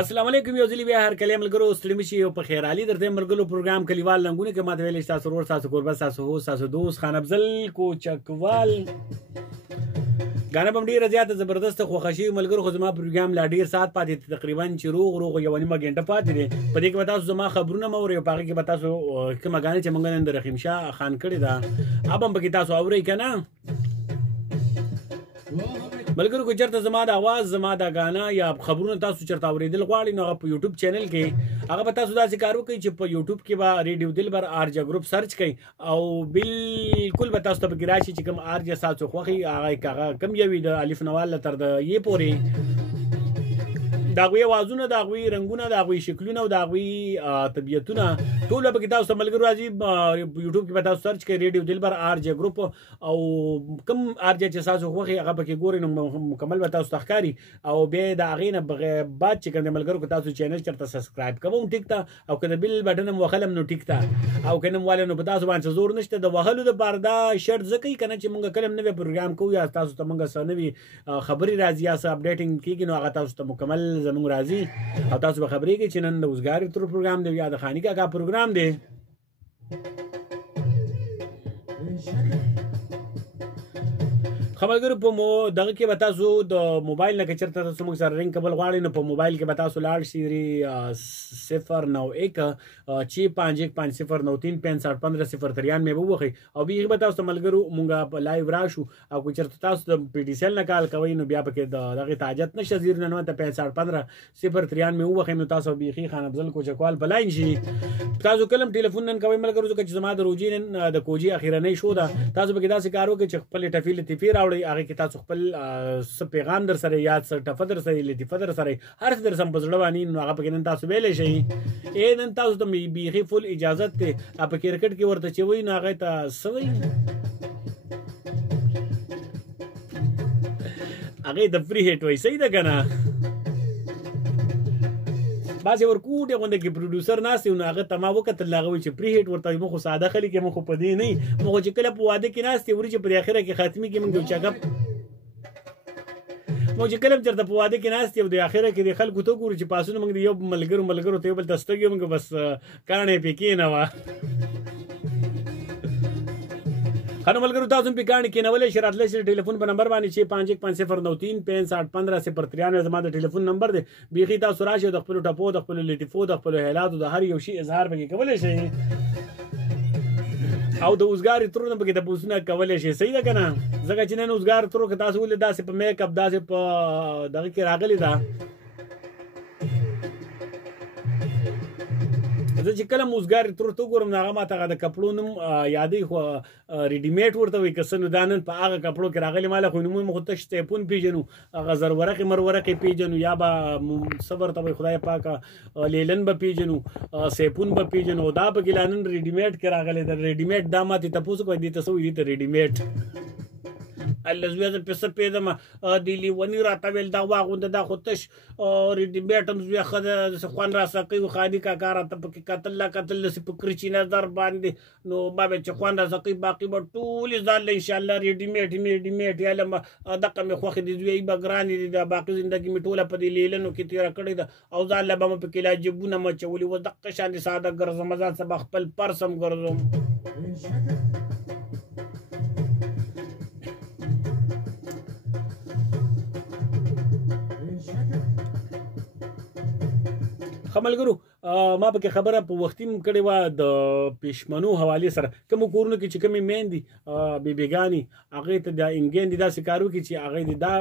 السلام علیکم یو ځلی بیا هر کله ملګرو ستړي مشي او په خیر علي درته مرګلو پروګرام کلیوال لنګونه کې ماته ویل تاسو ورور تاسو قربت تاسو هو تاسو دوست خان افضل کوچکوال غانا بم ډیره زیاته زبردست خوښشي ملګرو خو زما پروګرام لا ډیر سات پاتې تقریبا چې روغ یو نیمه غنټه پاتې دي په دې کې به تاسو زما خبرونه موري او پاره کې به تاسو کومه غانې چې مونږ نن د رحیم شاه خان کړی دا ابم به تاسو اورئ کنه ملګرو کو چرته زما د आवाज زما د غانا یا خبرونه تاسو چرته اوریدل غواړئ نو په یوټیوب چینل کې هغه به تاسو داسې کار وکړئ چې په یوټیوب کې به ریډیو دلبر ارجا گروپ سرچ کړئ او بالکل به تاسو ته پکې راشي چې کوم ارجا ساتو خوخي هغه کم یوي د الف نوال تر د یې پورې دا غوي وازونه دا غوي رنگونه دا غوي شکلونه او دا غوي طبيعتونه ټول به تاسو ته ملګرو راځي یوټیوب کې به تاسو سرچ کړئ ریډیو دلبر ارجا گروپ او کوم ارجا چې تاسو خوخي هغه پکې ګورئ نو مکمل به تاسو تخکاری او به دا غینه بعد چې کوم ملګرو کو تاسو چینل چرته سبسکرایب کوم ټیک تا او کله بل بټن مو خلم نو ټیک تا او کنه والے نو په تاسو باندې زور نشته د وهلو د پردا شرط زکې کنه چې مونږ کلم نوې پروګرام کوو یا تاسو ته مونږ سنوي خبري راځي یا اپډیټینګ کیږي نو هغه تاسو ته مکمل زموږ راځي او تاسو به خبرې کې چې نن د وزګاری تر پروګرام دی یا د خاني کا پروګرام دی خبرګر په مو دغه کې به تاسو د موبایل نه چرته تاسو موږ سره رینګ کبل غواړئ نو په موبایل کې به تاسو لاړ شئ 091 6515093 به وخی او به به تاسو ملګرو مونږه په لایو راشو او کو چرته تاسو د پی ډی سیل نه کال کوي نو بیا پکې دغه تاجت نشه 090 مې وخی نو تاسو بيخي خان افضل کوچکوال بلاین شي تاسو کلم ټلیفون نن کوي ملګرو چې زما د روجي نن د کوجي اخیرنۍ شو دا تاسو به داسې کارو کې چې خپل ټفیل تفیر راوړي هغه کې تاسو خپل پیغام در سره یاد سره ټفدر سره لطیفه در سره هر څه در سم بزړه باندې نو هغه پکې نن تاسو ویلې شي اے نن تاسو ته بيخي فل اجازه ته اپ کرکټ کې ورته چوي نو هغه ته سوي هغه د فری هټ وای صحیح ده کنه باسي ورکوټه غونډه کې پروډوسر ناس یو هغه تما وخت لاغوي چې پری هټ ورته مخ ساده خلی کې مخ په دې نه مخ چې کله په واده کې ناس ته وري چې په اخره کې خاتمي کې موږ چاګپ مو چې کله چرته په واده کې ناس ته د اخره کې د خلکو ته ګوري چې پاسونه موږ یو ملګرو ته بل تستګي موږ بس کانه پکې نه وا خانو ملګرو تاسو په کانه کې نولې شرط لسی ټلیفون په نمبر باندې 6515093 زما د ټلیفون نمبر دی بيخي تاسو راشي د خپل ټپو د خپل لطیفو د خپل حالات د هر یو شی اظهار به کولای شي او د اوسګاری ترونه به د پوسونه کولای شي صحیح ده کنه زګه چې نن اوسګار تر کې تاسو ول داسې په میک اپ داسې په دغه کې راغلی دا زه چې کله موزګار تر تو ګورم هغه ماته د کپړو نوم یادې خو ریډی میډ ورته وي کسنو دانن په هغه کپړو کې راغلی مال خو نوم مخ ته شتهپون پیژنو هغه زر ورقه مر ورقه پیژنو یا با صبر ته خدای پاکه لیلن به پیژنو سیپون به پیژنو دا به ګلانن ریډی میډ کې راغلی د ریډی میډ دامات ته پوسو کوي د تاسو دې ته ریډی میډ الزویز په پیدم دیلی ونی راته ویل دا واغوند دا خودش ریډی میټم زوی خد خوان را سقي خادي کا کار ته پک قتل س پکری چی نظر باندې نو بابا چې خوان را سقي باقي به ټول ځل ان شاء الله ریډی میټ یا لم دغه مخ خو دې زوی بګران دي دا باقي ژوندۍ می ټوله په دې لیلنو کې تیر کړی دا او ځل به په کلا جبونه مچولي و دغه شان ساده ګرځم ځان سبا خپل پرسم ګرځم خملګرو ما به خبره په وختیم کړي وا د پښمنو حواله سره کوم کورونه کې چې کومې میندي بیبيګانی هغه ته د انګین دي دا سکارو کې چې هغه دا